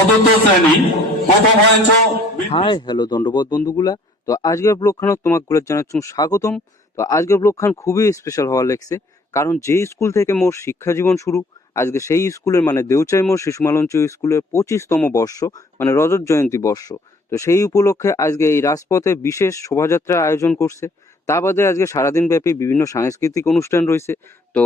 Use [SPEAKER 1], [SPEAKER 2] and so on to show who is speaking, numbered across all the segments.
[SPEAKER 1] চতুর্থ
[SPEAKER 2] high, hello দণ্ডবোধ বন্ধুগুলা। তো আজকের ব্লগখানত তোমাকগুলো জানাচ্ছি স্বাগতম। তো আজকের ব্লগখান খুবই স্পেশাল হওয়ার লেগছে। কারণ যে স্কুল থেকে মোর শিক্ষা জীবন শুরু, আজকে সেই স্কুলের মানে দেউচাই মোর শিশুমালঞ্চ স্কুলের পঁচিশতম বর্ষ মানে রজত জয়ন্তী বর্ষ। তো সেই উপলক্ষে আজকে এই রাজপথে বিশেষ শোভাযাত্রার আয়োজন করছে। তা বাদে আজকে সারাদিন ব্যাপী বিভিন্ন সাংস্কৃতিক অনুষ্ঠান রয়েছে। তো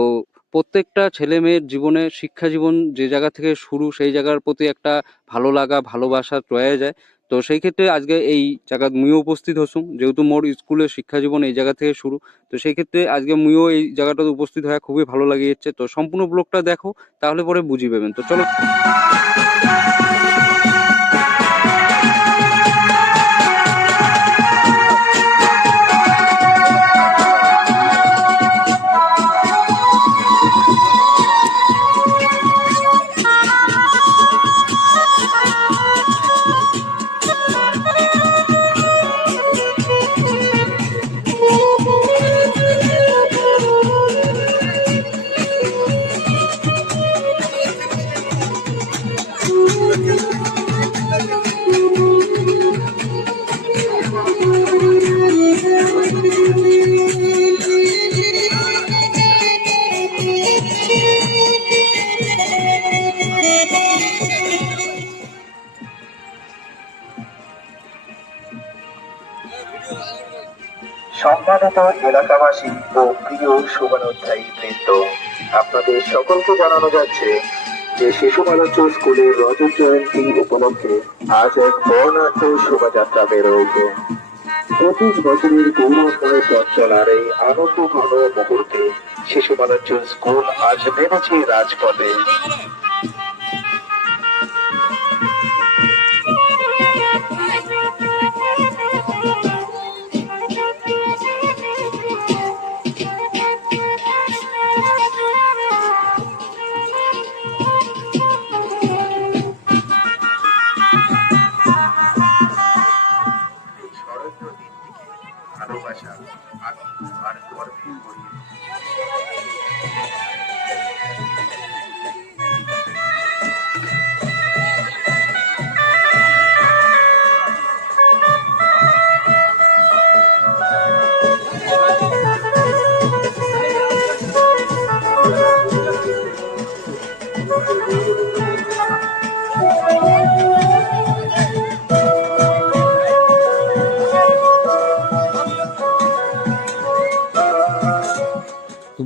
[SPEAKER 2] প্রত্যেকটা ছেলে মেয়ের জীবনে শিক্ষা জীবন যে জায়গা থেকে শুরু, সেই জায়গার প্রতি একটা ভালো লাগা, ভালোবাসা রয়ে যায়। তো সেই ক্ষেত্রে আজকে এই জায়গা মুইও উপস্থিত হসুম যেহেতু মোর স্কুলের শিক্ষা জীবন এই জায়গা থেকে শুরু, তো সেই ক্ষেত্রে আজকে মুইও এই জায়গাটাতে উপস্থিত হয়ে খুবই ভালো লাগিয়েছে। তো সম্পূর্ণ ব্লগটা দেখো, তাহলে পরে বুঝি পাবেন। তো চলো।
[SPEAKER 3] সম্মানিত এলাকাবাসী ও প্রিয় শুভানুধ্যায়ী বৃন্দ, আপনাদের সকলকে জানানো যাচ্ছে যে শিশু বালক স্কুলের রজত জয়ন্তী উপলক্ষে আজ এক বর্ণাঢ্য শোভাযাত্রা বেরোয়েছে পঁচিশ বছরের গৌরবময় পথ চলার এই আনন্দ ঘন মুহূর্তে শিশু বালক স্কুল আজ নেমেছে রাজপথে।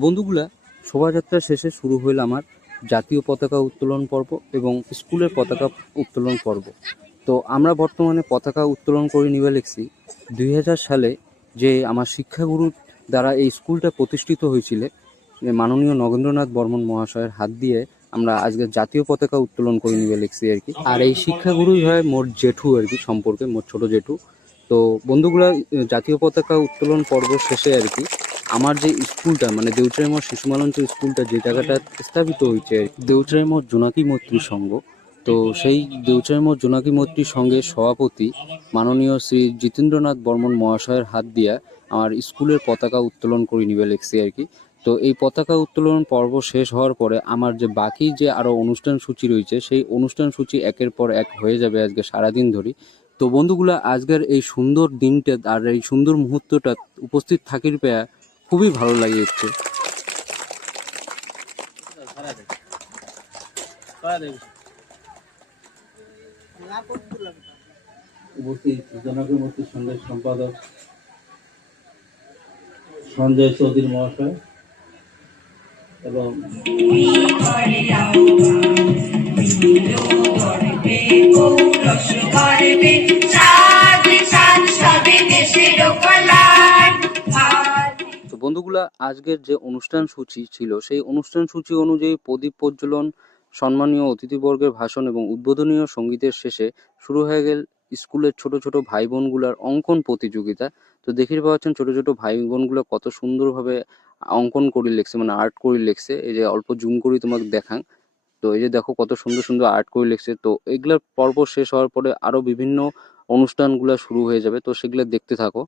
[SPEAKER 2] বন্ধুগুলা শোভাযাত্রা শেষে শুরু হইল আমার জাতীয় পতাকা উত্তোলন পর্ব এবং স্কুলের পতাকা উত্তোলন পর্ব। তো আমরা বর্তমানে পতাকা উত্তোলন করে নিবে লিখছি। দুই সালে যে আমার শিক্ষাগুরুর দ্বারা এই স্কুলটা প্রতিষ্ঠিত হয়েছিল মাননীয় নগেন্দ্রনাথ বর্মন মহাশয়ের হাত দিয়ে আমরা আজকে জাতীয় পতাকা উত্তোলন করে নিবে লিখছি আর কি। আর এই শিক্ষাগুরুই হয় মোর জেঠু আর কি, সম্পর্কে মোর ছোট জেঠু। তো বন্ধুগুলা জাতীয় পতাকা উত্তোলন পর্ব শেষে আর কি আমার যে স্কুলটা মানে দেউচরাইমোড় শিশুমালঞ্চ স্কুলটা, যে জায়গাটা স্থাপিত হয়েছে দেউচরাইমোড় জোনাকি মৈত্রী সংঘ তো সেই দেউচরাইমোড় জোনাকি মৈত্রী সংঘের সভাপতি মাননীয় শ্রী জিতেন্দ্রনাথ বর্মন মহাশয়ের হাত দিয়া আমার স্কুলের পতাকা উত্তোলন করে নিবে লেগছি আর কি। তো এই পতাকা উত্তোলন পর্ব শেষ হওয়ার পরে আমার যে বাকি যে আরও অনুষ্ঠান সূচি রয়েছে, সেই অনুষ্ঠান সূচি একের পর এক হয়ে যাবে আজকে সারাদিন ধরে তো বন্ধুগুলা, আজকের এই সুন্দর দিনটা আর এই সুন্দর মুহূর্তটা উপস্থিত থাকির পেয়া খুবই ভালো উপস্থিত জনকমূর্তি সংঘের সম্পাদক সঞ্জয় চৌধুরী মহাশয় এবং বন্ধুগুলা, আজকের যে অনুষ্ঠান সূচি ছিল, সেই অনুষ্ঠান সূচি অনুযায়ী প্রদীপ প্রজ্বলন, সম্মানীয় অতিথিবর্গের ভাষণ এবং উদ্বোধনীয় সঙ্গীতের শেষে শুরু হয়ে গেল স্কুলের ছোট ছোট ভাই বোনগুলার অঙ্কন প্রতিযোগিতা। তো দেখির পাচ্ছেন ছোট ছোট ভাই বোনগুলো কত সুন্দরভাবে অঙ্কন করে লিখছে মানে আর্ট করে লিখছে। এই যে অল্প জুম করি তোমাকে দেখাং তো এই যে দেখো কত সুন্দর সুন্দর আর্ট করে লিখছে। তো এগুলার পর্ব শেষ হওয়ার পরে আরও বিভিন্ন অনুষ্ঠানগুলো শুরু হয়ে যাবে। তো সেগুলো দেখতে থাকো।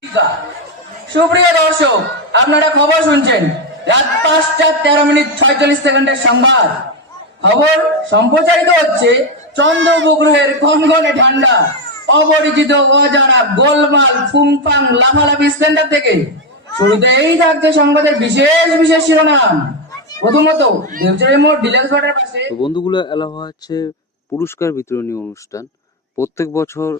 [SPEAKER 4] সুপ্রিয় দর্শক, আপনারা খবর শুনছেন। রাত পাঁচটা তেরো মিনিট ছয়চল্লিশ সেকেন্ডের সংবাদ। খবর সম্প্রচারিত হচ্ছে চন্দ্র উপগ্রহের কনকনে ঠান্ডা। অপরিচিত অজানা গোলমাল ফুংফাং লাফালাফি সেন্টার থেকে শুরুতে এই থাকছে সংবাদের বিশেষ বিশেষ শিরোনাম। প্রথমত দেবচরের পাশে
[SPEAKER 2] বন্ধুগুলো এলাকা হচ্ছে পুরস্কার বিতরণী অনুষ্ঠান। প্রত্যেক বছর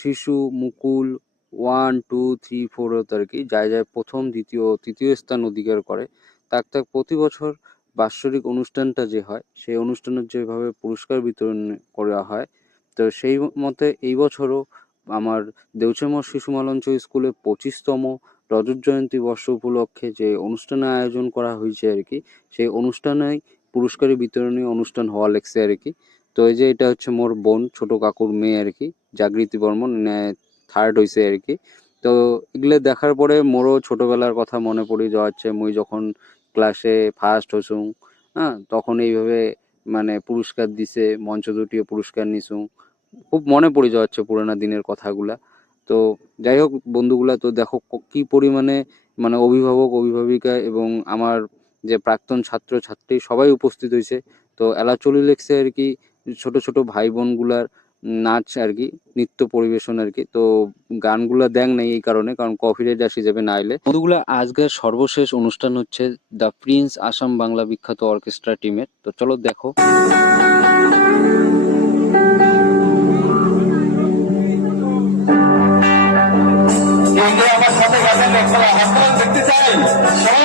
[SPEAKER 2] শিশু, মুকুল ওয়ান টু থ্রি ফোর আর কি? যায় যায় প্রথম, দ্বিতীয়, তৃতীয় স্থান অধিকার করে। তাক তাক প্রতি বছর বাৎসরিক অনুষ্ঠানটা যে হয়, সেই অনুষ্ঠানের যেভাবে পুরস্কার বিতরণ করা হয়, তো সেই মতে এই বছরও আমার দেউচেমর শিশু মালঞ্চ স্কুলে পঁচিশতম রজত জয়ন্তী বর্ষ উপলক্ষে যে অনুষ্ঠানের আয়োজন করা হয়েছে আর কি, সেই অনুষ্ঠানেই পুরস্কারের বিতরণী অনুষ্ঠান হওয়া লেগছে আর কি। তো এই যে এটা হচ্ছে মোর বোন, ছোট কাকুর মেয়ে আর কি, জাগৃতি বর্মন থার্ড হয়েছে আর কি তো এগুলো দেখার পরে মোরও ছোটবেলার কথা মনে পড়ে যাচ্ছে, মুই যখন ক্লাসে ফার্স্ট হসুং হ্যাঁ তখন এইভাবে মানে পুরস্কার দিছে মঞ্চ দুটিও পুরস্কার নিছুং খুব মনে পড়ে যাচ্ছে পুরানা দিনের কথাগুলা। তো যাই হোক বন্ধুগুলা, তো দেখো কি পরিমাণে মানে অভিভাবক, অভিভাবিকা এবং আমার যে প্রাক্তন ছাত্র ছাত্রী সবাই উপস্থিত হয়েছে তো এলা চলি লেগছে আর কি ছোট ছোট ভাই বোনগুলার নাচ আর কি নৃত্য পরিবেশন আর কি তো গানগুলা দেখ নাই এই কারণে, কারণ কপিরাইট আসি যাবে না আইলে। বন্ধুগুলা, আজকের সর্বশেষ অনুষ্ঠান হচ্ছে দ্য প্রিন্স আসাম বাংলা বিখ্যাত অর্কেস্ট্রা টিমের তো চলো দেখো।
[SPEAKER 1] চাই। এই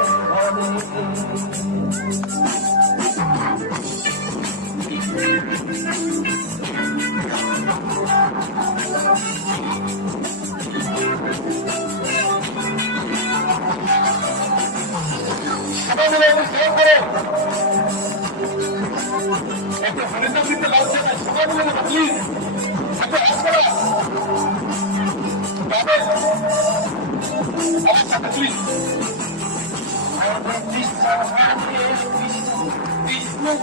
[SPEAKER 3] হরে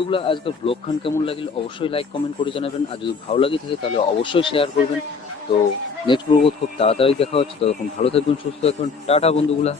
[SPEAKER 2] বন্ধুগুলো আজকাল ব্লগ খান কেমন লাগলে অবশ্যই লাইক কমেন্ট করে জানাবেন। আর যদি ভালো লাগে থাকে, তাহলে অবশ্যই শেয়ার করবেন। তো নেক্সট ব্লগ খুব তাড়াতাড়ি দেখা হচ্ছে। তখন ভালো থাকবেন, সুস্থ থাকবেন। টাটা বন্ধুগুলা।